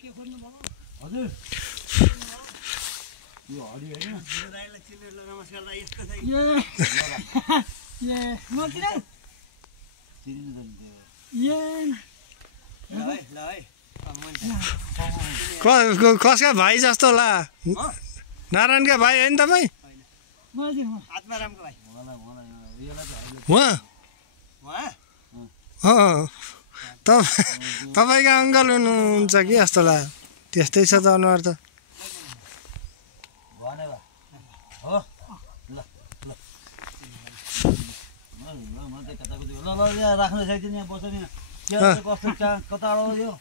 हजुर यो हडी हैन दाइलाई चिनेर नमस्कार दाइ यस्तो दाइ कसका भाइ जस्तो ला नारायणका भाइ होइन तपाईँ आत्मारामको भाइ तपाईँको अङ्कल हुनुहुन्छ कि जस्तो ला त्यस्तै छ त अनुहार त राख्नु सक्दैन यहाँ बस्छ नि कस्तो कता यो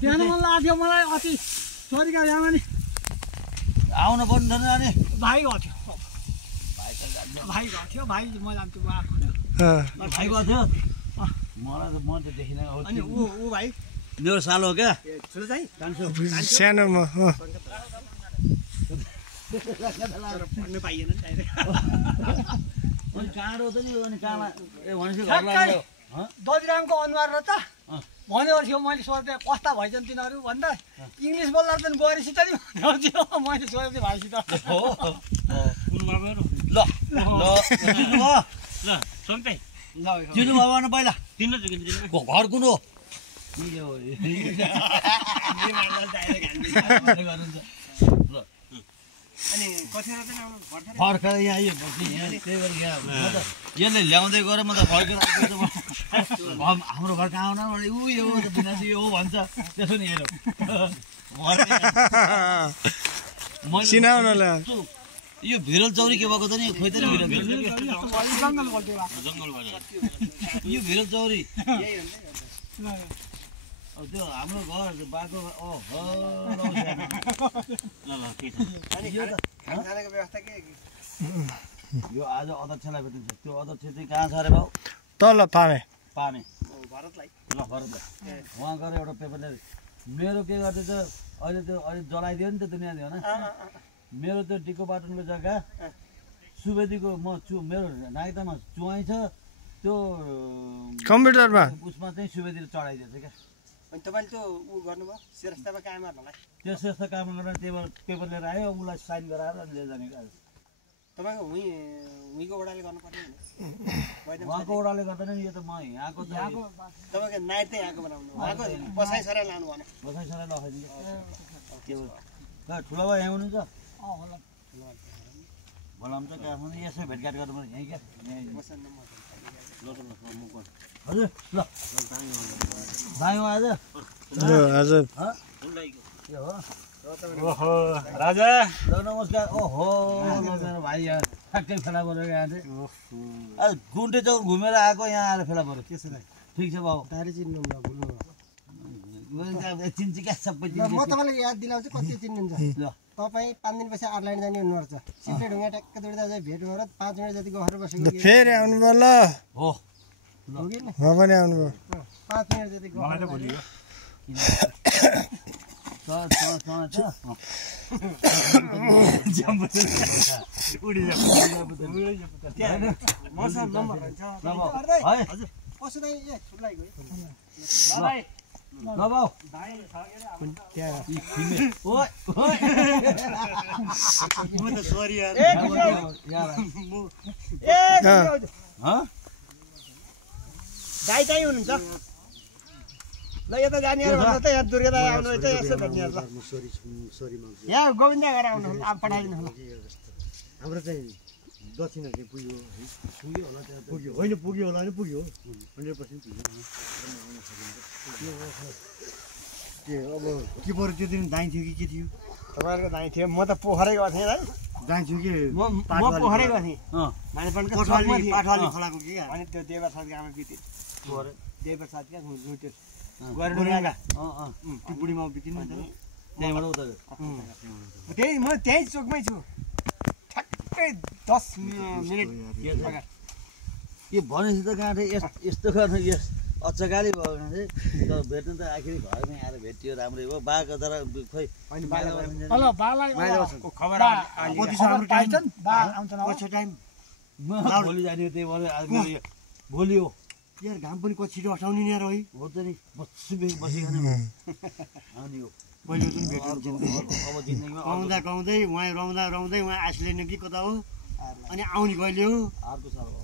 बिहान मन लाग्थ्यो मलाई अति छोरीका बिहामा नि आउनु पर्ने थिएन अनि भाइ गएको थियो भाइ म जान्छु आएको भाइ गएको थियो मलाई त म त देखिनँ अनि ऊ भाइ मेरो सालो हो क्या ठुलो चाहिँ सानोमा भन्नु पाइएन नि अनि काँडो त नि अनि काँडा ए भनेपछि घर लाग्यो दजिरामको अनुहार र त भनेको थियो मैले सोध्थेँ कस्ता भएछन् तिनीहरू भन्दा इङ्ग्लिस बोल्दा त बुहारीसित नि भन्थ्यो मैले सोधेको थिएँ भाइसित चिन्नु भयो भने पहिला घर कुन हो फर्केर यहाँ त्यही भएर यसले ल्याउँदै गएर म त फर्केर हाम्रो घर कहाँ आउन ऊ यो विनाशी यो भन्छ त्यसो नि हेरौँ यो भिरल चौरी के भएको त नि खोइ त नि भिरल यो भिरल चौरी त्यो हाम्रो घर बाको यो आज अध्यक्षलाई भेटिन्छ त्यो अध्यक्ष चाहिँ कहाँ छ अरे भाउ तल पामे भरतलाई उहाँ गएर एउटा पेपरले मेरो के गर्दैछ अहिले त्यो अहिले जलाइदियो नि त दुनियाँ होइन मेरो त्यो डिको बाटनको जग्गा सुवेदीको मेरो नागरिकतामा चुवाइ छ त्यो कम्प्युटरमा उसमा चाहिँ सुवेदीले चढाइदिएछ क्या अनि तपाईँले त्यो ऊ गर्नुभयो श्रेष्ठमा काम गर्नलाई त्यो श्रेष्ठ काम गरेर त्यही पेपर लिएर आयो उसलाई साइन गराएर लिएर जाने तपाईँको हुँको वडाले गर्नुपर्ने उहाँको वडाले गर्दा नि यो त म यहाँको तपाईँको नाइट चाहिँ यहाँको बनाउनु उहाँको बसाइ सराइ लानु भएन बसाइ सराइ लगाइदिन्छ ठुलो भाइ यहाँ हुनुहुन्छ बोलाउँछ क्या यसो भेटघाट गर्नुपर्छ यहीँ क्या हजुर ल दाइ आज ओहो राजा नमस्कार ओहो भाइ यहाँ ठ्याक्कै फेला पऱ्यो यहाँ चाहिँ गुन्टे चौक घुमेर आएको यहाँ आएर फेला पऱ्यो त्यसो भए ठिक छ बाबु चिन्छ क्या सबै म तपाईँलाई याद दिलाउँछु कति चिन्नुहुन्छ तपाईँ 5 दिनपछि आर्लाइन जाने हुनुपर्छ सिप्रे ढुङ्गा ट्याक्क दौडिँदा चाहिँ भेट भएर 5 मिनट जतिको घर बसेको फेरि आउनु भयो ल हो म पनि आउनु भयो 5 मिनट जतिको दाइ चाहिँ हुनुहुन्छ ल यता जानेहरू भन्दा त यहाँ दुर्गा दाइ आउनुहुन्छ यसो भेट्नेहरू ल यहाँ गोविन्दा गरेर आउनु अब पठाइदिनु ल हाम्रो चाहिँ दक्षिण चाहिँ पुग्यो होला पुग्यो होइन पुग्यो होला नि पुग्यो 100% पुग्यो के अब के पऱ्यो त्यो दिन दाइ थियो कि के थियो तपाईँहरूको दाइ थियो म त पोखरै गएको थिएँ है दाइ थियो कि म पोखरै गएको थिएँ पाठवाली खोलाको के अनि त्यो देवर साथको आमा बित्यो देवर साथका घुट्यो त्यो बुढीमा बितिनु त्यहीँबाट उता त्यही म त्यही चोकमै छु ठ्याक्कै 10 मिनट यो भनेपछि त गाँठे यस्तो गर्नु यस अचकाली भयो भने चाहिँ भेट्नु त आखिरी घरमै आएर भेटियो राम्रै भयो बाघ तर खोइ भोलि जाने त्यही भएर भोलि हो यार घाम पनि कति छिटो हटाउने नि यार है हो त नि बसिकन अनि हो पहिले पनि भेट्नु अब जिन्दगीमा आउँदा गाउँदै उहाँ रौँदै उहाँ आइसल्यान्ड कि कता हो अनि आउने कहिले हो अर्को साल हो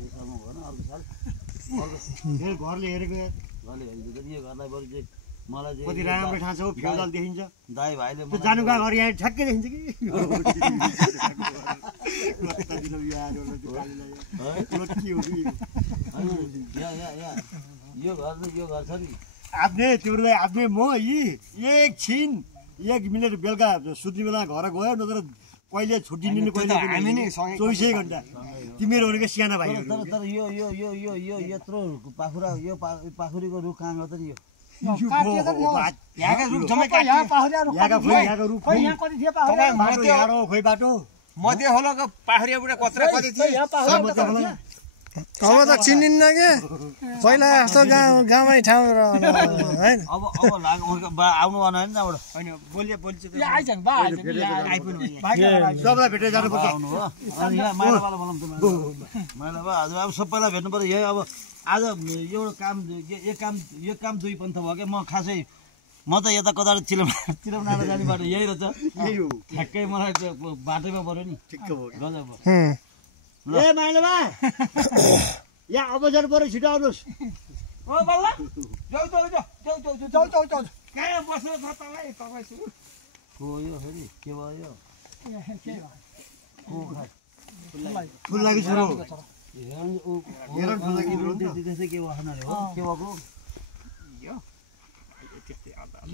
यो सालमा भएन अर्को साल फेरि घरले हेरेको घरले हेरिदिन्छ नि यो घरलाई बरु चाहिँ मलाई चाहिँ कति राम्रो ठाउँ छ हो फ्युजल देखिन्छ दाइ भाइले त्यो जानुका घर यहाँ ठ्याक्कै देखिन्छ कि यो घर छ नि आफ्नै तिम्रो आफ्नै म एकछिन 1 मिनट बेलुका सुत्ने बेला घर गयो नत्र कहिले छुट्टी लिने कहिले हामी नै 24 घण्टा तिमीहरू भनेको साना भाइहरू तर यो यत्रो पाखुरा यो पाखुरीको रुख कहाँ गयो त नि यो बाटो मध्य खोलाको पाखुरिया बुढा कत्रा कति थियो अब त चिनिन्न के पहिला जस्तो गाउँमै ठाउँ होइन अब आउनु भएन नि त्यहाँबाट सबलाई भेटेर जानुपर्छ आउनु हो अनि यहाँ माइलाबाला बोलाउँ त माइलाबा हजुर अब सबैलाई भेट्नु पर्यो यही अब आज एउटा काम यो काम दुई पन्थ भयो क्या म खासै म त यता कता चिलमनाडा जाने बाटो यही रहेछ ठ्याक्कै मलाई बाटैमा पऱ्यो नि ठिक्क भयो गजब ए माइलाबा यहाँ अब जानु पर्यो छिटो आउनुहोस् ओ बल्ला जाऊ कहाँ बसेर छ तँलाई तपाईँ को यो फेरि के भयो फुल लागि छोरो त्यसै के भएन अरे हो के भएको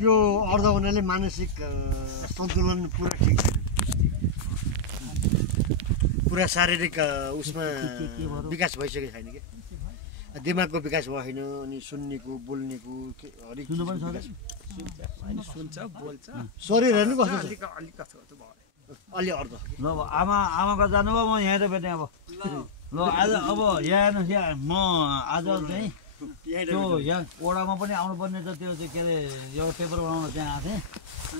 यो अर्ध हुनाले मानसिक सन्तुलन पुरा ठिक छैन पुरा शारीरिक उसमा विकास भइसकेको छैन कि दिमागको विकास भएन अनि सुन्नेको बोल्नेको हरेक शरीर हेर्नु कस्तो छ अलि अर्ध ल आमाको जानुभयो म यहाँ त भेटेँ अब ल आज अब यहाँ हेर्नुहोस् यहाँ म आज चाहिँ त्यो यहाँ ओडामा पनि आउनुपर्ने त त्यो चाहिँ के अरे एउटा पेपर बनाउन त्यहाँ आएको थिएँ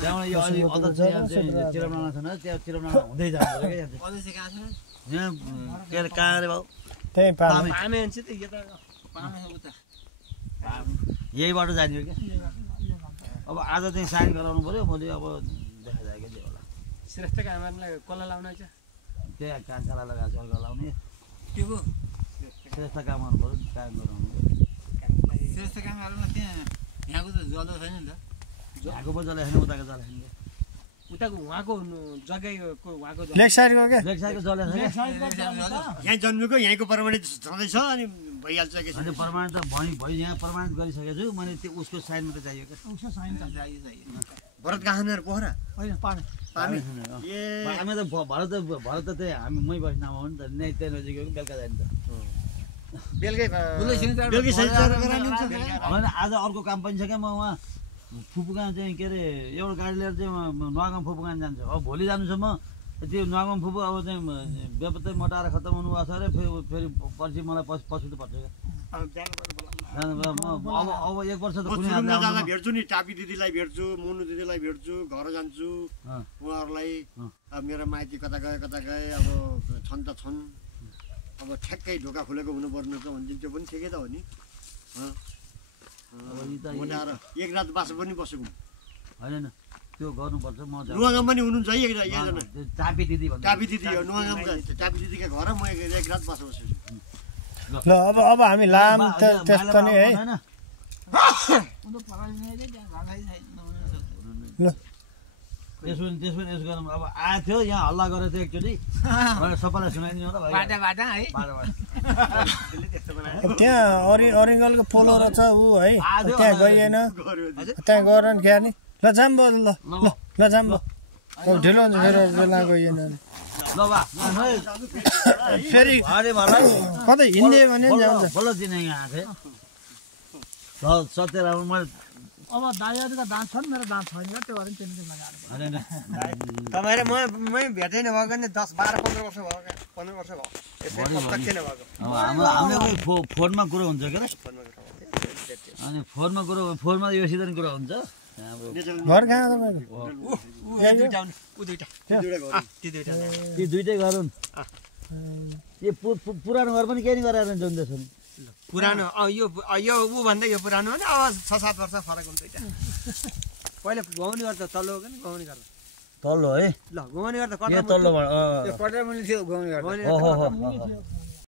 त्यहाँबाट यो अलि अध्यक्ष यहाँ चाहिँ चिरमनाडा छ त्यहाँ चिरमनाडा हुँदै जान्छ क्या यहाँ के अरे कहाँ अरे भाउ यही बाटो जाने हो क्या अब आज चाहिँ साइन गराउनु पऱ्यो मैले अब देखा যায় क्या होला श्रेष्ठ कामहरूलाई कसलाई लाउनु छ त्यहाँ कान्छालाई लगाएको छ अर्को लाउने के को श्रेष्ठ कामहरू पऱ्यो काम गराउनु श्रेष्ठ कामहरूमा त्यहाँ यहाँको त जल छैन नि त यहाँको पो जल छैन उताको जल छैन उताको उहाँको जग्गाको उहाँको लेक साइडको क्या लेक साइडको जल छैन यहाँ जन्मेको यहीँको प्रमाणित छँदैछ अनि भइहाल्छ कि अनि प्रमाण त भयो यहाँ प्रमाणित गरिसकेको छु मैले त्यो उसको साइन मात्रै चाहियो क्या भरत कहाँनिर पोखरा पानी हामी त भरत त त्यही हामी मै बस्ने नाम हो नि त नै त्यहाँ नजिक बेलुका जाने त होइन आज अर्को काम पनि छ क्या म उहाँ फुपूगाउँ चाहिँ के अरे एउटा गाडी लिएर चाहिँ नुवागाउँ फुपूगाउँ जान्छु अब भोलि जानु छ म त्यो नुवागाउँ फुपू अब चाहिँ बेपत्तै मटाएर खत्तम हुनुभएको छ अरे फेरि पछि मलाई पछि त पर्छ क्या अब 1 वर्ष त कुनै भेट्छु नि टापी दिदीलाई भेट्छु मुनु दिदीलाई भेट्छु घर जान्छु उहाँहरूलाई अब मेरो माइती कता गए अब छन् त छन् अब ठ्याक्कै ढोका खुलेको हुनुपर्ने त भन्छ त्यो पनि ठिकै त हो नि एक रात बास पनि बसेको होइन त्यो गर्नुपर्छ म नुवागाम पनि हुनुहुन्छ है एकजना टापी दिदी हो नुवागामका टापी दिदीका घर म एक रात बास बसेछु ल अब हामी लाम त्यस पनि है ल त्यसो गरौँ अब आएको थियो यहाँ हल्ला गरेर थियो एकचोटि सबैलाई सुनाइदिनु होला त्यहाँ अरिङ्गलको पोलो रहेछ ऊ है त्यहाँ गइएन त्यहाँ गएर नि खेर्ने ल जाम ल जाम ढिलो हुन्छ फेरि बेला गइएन ल बा फेरि कतै हिँड्ने भने बल्ल दिन यहाँ आएको थिएँ सत्य राम्रो मैले अब दाइहरुको दाँत छन् मेरो दाँत छैन त्यो भएर चिन्नु होइन तपाईहरु मै भेटै नभएको नि 10 12 15 वर्ष भयो 15 वर्ष भयो यसरी प्रत्यक्ष नभएको अब हाम्रो फोनमा कुरो हुन्छ के अनि फोनमा यो सिधै कुरा हुन्छ घर कहाँ तपाईको ती दुईटै गरौँ यो पुरानो घर पनि केही गरेर जाँदैछन् पुरानो यो ऊ भन्दा यो पुरानो भने अब 6-7 वर्ष फरक हुन्छ दुईटा पहिले घुमाउने गर्दा तल्लो हो कि घुमाउने गर्दा तल्लो है ल घुमाउने गर्दा यो तल्लो कटार मुनि थियो घुमाउने गर्दा ओहो